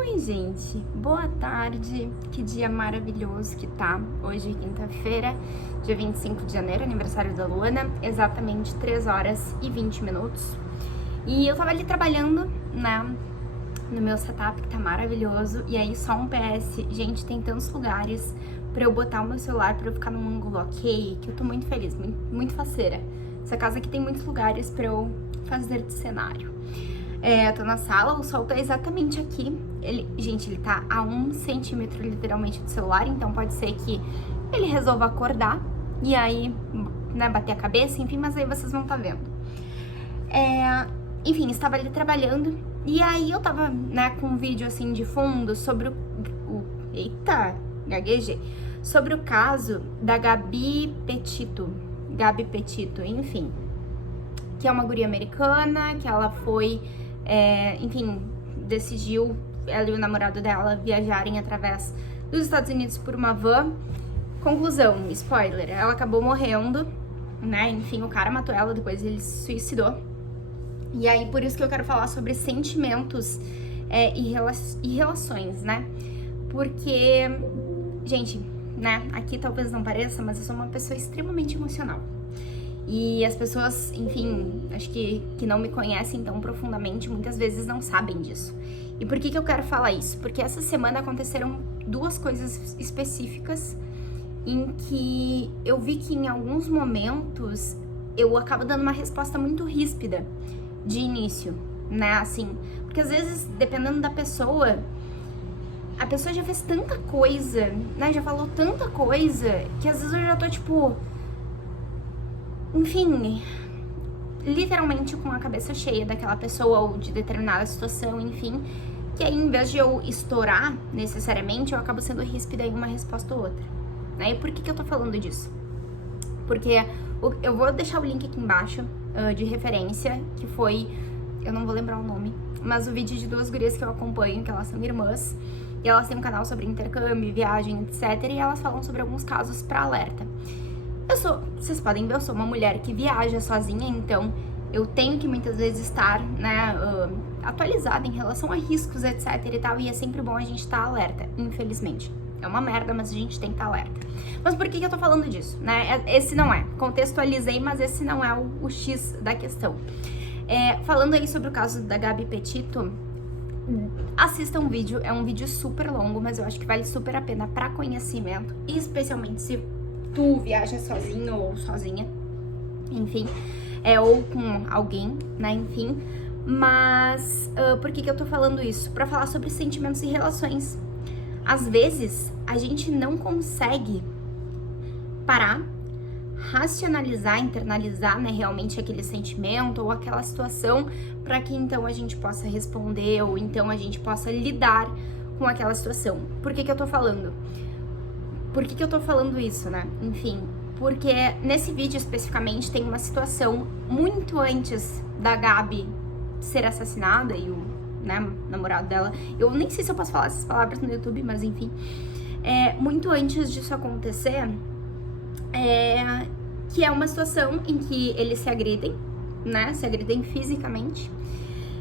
Oi, gente, boa tarde, que dia maravilhoso que tá. Hoje, quinta-feira, dia 25 de janeiro, aniversário da Luana, exatamente 3 horas e 20 minutos. E eu tava ali trabalhando, né, no meu setup, que tá maravilhoso, e aí só um PS, gente, tem tantos lugares pra eu botar o meu celular, pra eu ficar num ângulo ok, que eu tô muito feliz, muito faceira. Essa casa aqui tem muitos lugares pra eu fazer de cenário. Eu tô na sala, o sol tá exatamente aqui. Gente, ele tá a 1 centímetro literalmente do celular, então pode ser que ele resolva acordar e aí, né, bater a cabeça, enfim, mas aí vocês vão tá vendo. Enfim, estava ali trabalhando e aí eu tava, né, com um vídeo assim de fundo sobre eita, gaguejei. Sobre o caso da Gabi Petito, enfim, que é uma guria americana, que ela foi, enfim, decidiu ela e o namorado dela viajarem através dos Estados Unidos por uma van. Conclusão, spoiler, ela acabou morrendo, né? Enfim, o cara matou ela, depois ele se suicidou. E aí, por isso que eu quero falar sobre sentimentos e relações, né? Porque, gente, né, aqui talvez não pareça, mas eu sou uma pessoa extremamente emocional. E as pessoas, enfim, acho que não me conhecem tão profundamente, muitas vezes não sabem disso. E por que eu quero falar isso? Porque essa semana aconteceram duas coisas específicas em que eu vi que em alguns momentos eu acabo dando uma resposta muito ríspida de início, né, assim. Porque às vezes, dependendo da pessoa, a pessoa já fez tanta coisa, né, já falou tanta coisa, que às vezes eu já tô tipo... Enfim, literalmente com a cabeça cheia daquela pessoa ou de determinada situação, enfim, que aí em vez de eu estourar necessariamente, eu acabo sendo ríspida em uma resposta ou outra, né? E por que eu tô falando disso? Porque eu vou deixar o link aqui embaixo de referência, que foi, eu não vou lembrar o nome, mas o vídeo de duas gurias que eu acompanho, que elas são irmãs, e elas têm um canal sobre intercâmbio, viagem, etc, e elas falam sobre alguns casos pra alerta. Vocês podem ver, eu sou uma mulher que viaja sozinha, então eu tenho que muitas vezes estar, né, atualizada em relação a riscos, etc e tal, e é sempre bom a gente estar alerta, infelizmente. É uma merda, mas a gente tem que estar alerta. Mas por que eu tô falando disso, né? Esse não é, contextualizei, mas esse não é o X da questão. Falando aí sobre o caso da Gabi Petito, assista um vídeo, é um vídeo super longo, mas eu acho que vale super a pena pra conhecimento, especialmente se tu viaja sozinho ou sozinha, enfim, ou com alguém, né, enfim. Mas por que eu tô falando isso? Pra falar sobre sentimentos e relações. Às vezes, a gente não consegue parar, racionalizar, internalizar, né, realmente aquele sentimento ou aquela situação pra que então a gente possa responder ou então a gente possa lidar com aquela situação. Por que eu tô falando? Por que eu tô falando isso, né? Enfim, porque nesse vídeo especificamente tem uma situação muito antes da Gabi ser assassinada e o, né, namorado dela. Eu nem sei se eu posso falar essas palavras no YouTube, mas enfim. Muito antes disso acontecer, que é uma situação em que eles se agridem, né? Se agridem fisicamente.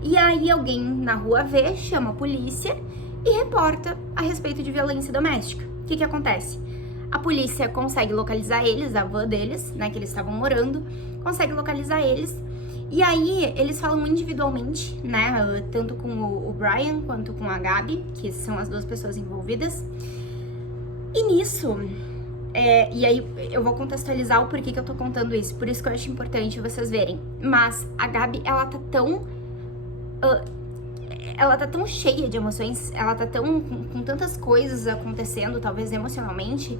E aí alguém na rua vê, chama a polícia e reporta a respeito de violência doméstica. O que acontece? A polícia consegue localizar eles, a van deles, né, que eles estavam morando, consegue localizar eles, e aí eles falam individualmente, né, tanto com o Brian quanto com a Gabi, que são as duas pessoas envolvidas, e nisso, e aí eu vou contextualizar o porquê que eu tô contando isso, por isso que eu acho importante vocês verem, mas a Gabi, ela tá tão cheia de emoções, ela tá com tantas coisas acontecendo, talvez emocionalmente,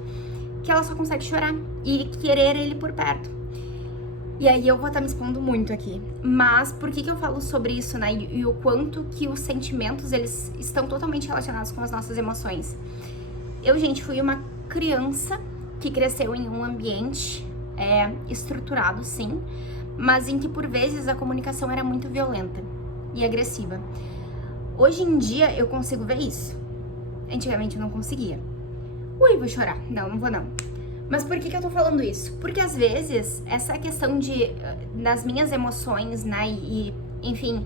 que ela só consegue chorar e querer ele por perto. E aí eu vou estar me expondo muito aqui. Mas por que eu falo sobre isso, né? E o quanto que os sentimentos, eles estão totalmente relacionados com as nossas emoções. Eu, gente, fui uma criança que cresceu em um ambiente estruturado, sim, mas em que por vezes a comunicação era muito violenta e agressiva. Hoje em dia eu consigo ver isso. Antigamente eu não conseguia. Ui, vou chorar. Não vou não. Mas por que eu tô falando isso? Porque às vezes essa questão das minhas emoções, né, e enfim,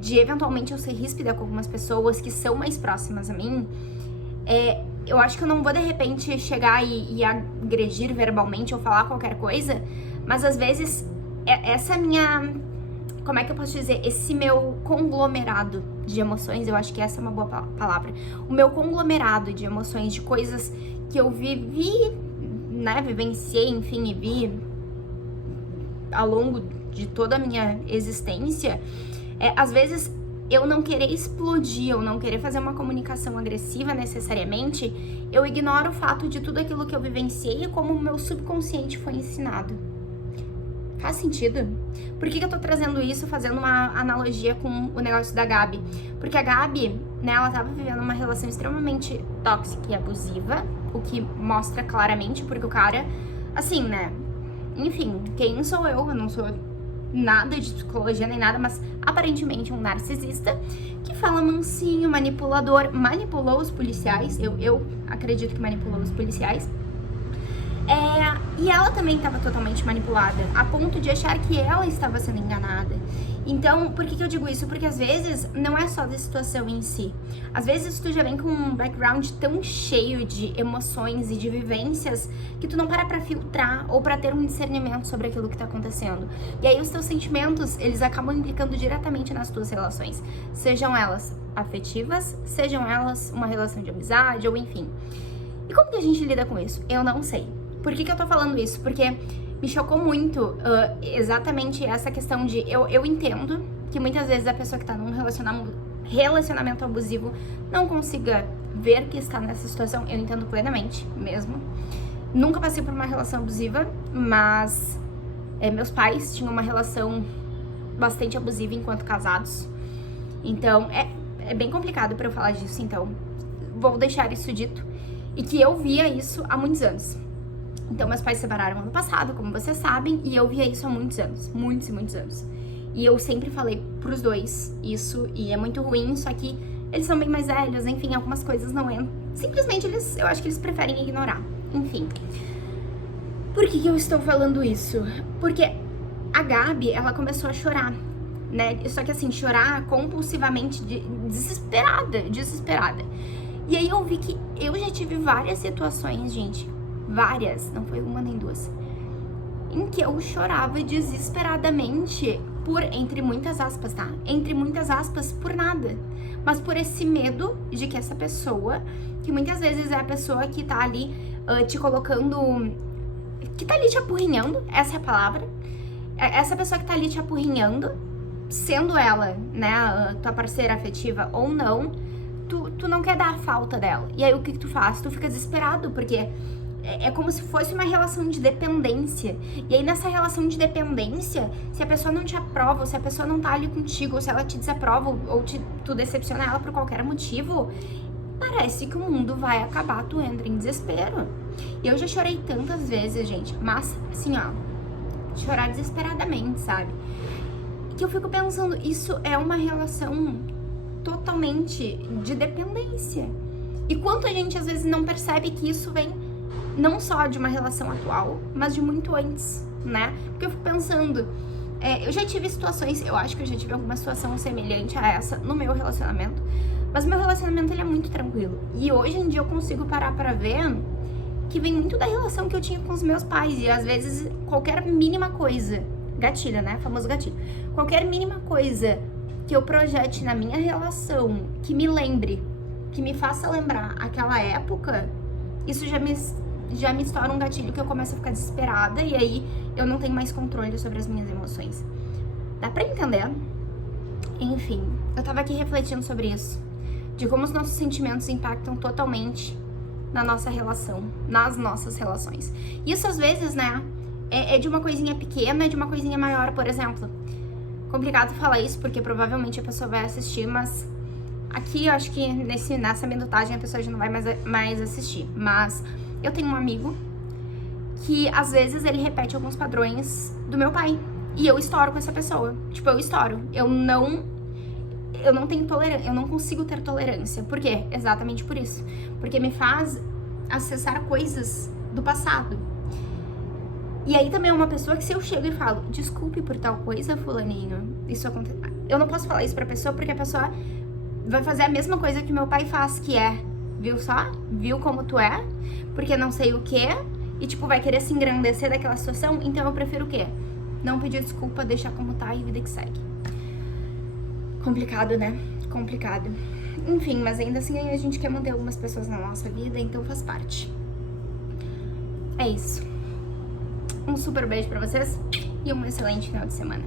de eventualmente eu ser ríspida com algumas pessoas que são mais próximas a mim, eu acho que eu não vou de repente chegar e agredir verbalmente ou falar qualquer coisa, mas às vezes essa minha, como é que eu posso dizer, esse meu conglomerado de emoções, eu acho que essa é uma boa palavra, o meu conglomerado de emoções, de coisas que eu vivi, né, vivenciei, enfim, e vi ao longo de toda a minha existência, às vezes eu não querer explodir, eu não querer fazer uma comunicação agressiva necessariamente, eu ignoro o fato de tudo aquilo que eu vivenciei e como o meu subconsciente foi ensinado. Faz sentido? Por que eu tô trazendo isso, fazendo uma analogia com o negócio da Gabi? Porque a Gabi, né, ela tava vivendo uma relação extremamente tóxica e abusiva, o que mostra claramente, porque o cara, assim, né, enfim, quem sou eu? Eu não sou nada de psicologia nem nada, mas aparentemente um narcisista que fala mansinho, manipulador, manipulou os policiais, eu acredito que manipulou os policiais. E ela também estava totalmente manipulada, a ponto de achar que ela estava sendo enganada. Então, por que eu digo isso? Porque às vezes não é só da situação em si. Às vezes tu já vem com um background tão cheio de emoções e de vivências que tu não para pra filtrar ou pra ter um discernimento sobre aquilo que tá acontecendo. E aí os teus sentimentos, eles acabam implicando diretamente nas tuas relações. Sejam elas afetivas, sejam elas uma relação de amizade ou enfim. E como que a gente lida com isso? Eu não sei. Por que eu tô falando isso? Porque me chocou muito exatamente essa questão de... Eu entendo que muitas vezes a pessoa que tá num relacionamento abusivo não consiga ver que está nessa situação. Eu entendo plenamente, mesmo. Nunca passei por uma relação abusiva, mas meus pais tinham uma relação bastante abusiva enquanto casados. Então, é bem complicado pra eu falar disso, então vou deixar isso dito. E que eu via isso há muitos anos. Então, meus pais se separaram ano passado, como vocês sabem, e eu via isso há muitos anos, muitos e muitos anos. E eu sempre falei pros dois isso, e é muito ruim, só que eles são bem mais velhos, enfim, algumas coisas não entram. Simplesmente eu acho que eles preferem ignorar, enfim. Por que eu estou falando isso? Porque a Gabi, ela começou a chorar, né? Só que assim, chorar compulsivamente, desesperada. E aí eu vi que eu já tive várias situações, gente, várias, não foi uma nem duas, em que eu chorava desesperadamente por, entre muitas aspas, tá? Entre muitas aspas, por nada. Mas por esse medo de que essa pessoa, que muitas vezes é a pessoa que tá ali te colocando, que tá ali te apurrinhando, essa é a palavra, essa pessoa que tá ali te apurrinhando, sendo ela, né, tua parceira afetiva ou não, tu não quer dar a falta dela. E aí o que tu faz? Tu fica desesperado, porque é como se fosse uma relação de dependência. E aí nessa relação de dependência, se a pessoa não te aprova, ou se a pessoa não tá ali contigo, ou se ela te desaprova, ou tu decepciona ela por qualquer motivo, parece que o mundo vai acabar, tu entra em desespero. E eu já chorei tantas vezes, gente, mas assim, ó, chorar desesperadamente, sabe? Que eu fico pensando, isso é uma relação totalmente de dependência. E quanto a gente às vezes não percebe que isso vem não só de uma relação atual, mas de muito antes, né? Porque eu fico pensando, eu já tive situações, eu acho que eu já tive alguma situação semelhante a essa no meu relacionamento, mas meu relacionamento ele é muito tranquilo. E hoje em dia eu consigo parar pra ver que vem muito da relação que eu tinha com os meus pais. E às vezes qualquer mínima coisa, gatilho, né? Famoso gatilho. Qualquer mínima coisa que eu projete na minha relação, que me lembre, que me faça lembrar aquela época, isso já me estoura um gatilho que eu começo a ficar desesperada e aí eu não tenho mais controle sobre as minhas emoções. Dá pra entender? Enfim, eu tava aqui refletindo sobre isso, de como os nossos sentimentos impactam totalmente na nossa relação, nas nossas relações. Isso às vezes, né, é de uma coisinha pequena, de uma coisinha maior, por exemplo. Complicado falar isso porque provavelmente a pessoa vai assistir, mas aqui eu acho que nessa minutagem a pessoa já não vai mais assistir. Mas eu tenho um amigo que às vezes ele repete alguns padrões do meu pai e eu estouro com essa pessoa. Tipo, eu estouro. Eu não tenho tolerância, eu não consigo ter tolerância. Por quê? Exatamente por isso. Porque me faz acessar coisas do passado. E aí também é uma pessoa que se eu chego e falo, desculpe por tal coisa, fulaninho, isso aconteceu. eu não posso falar isso pra pessoa, porque a pessoa vai fazer a mesma coisa que meu pai faz, que é, viu só? Viu como tu é? Porque não sei o que, e tipo, vai querer se engrandecer daquela situação, então eu prefiro o quê? Não pedir desculpa, deixar como tá e vida que segue. Complicado, né? Complicado. Enfim, mas ainda assim a gente quer manter algumas pessoas na nossa vida, então faz parte. É isso. Um super beijo pra vocês e um excelente final de semana.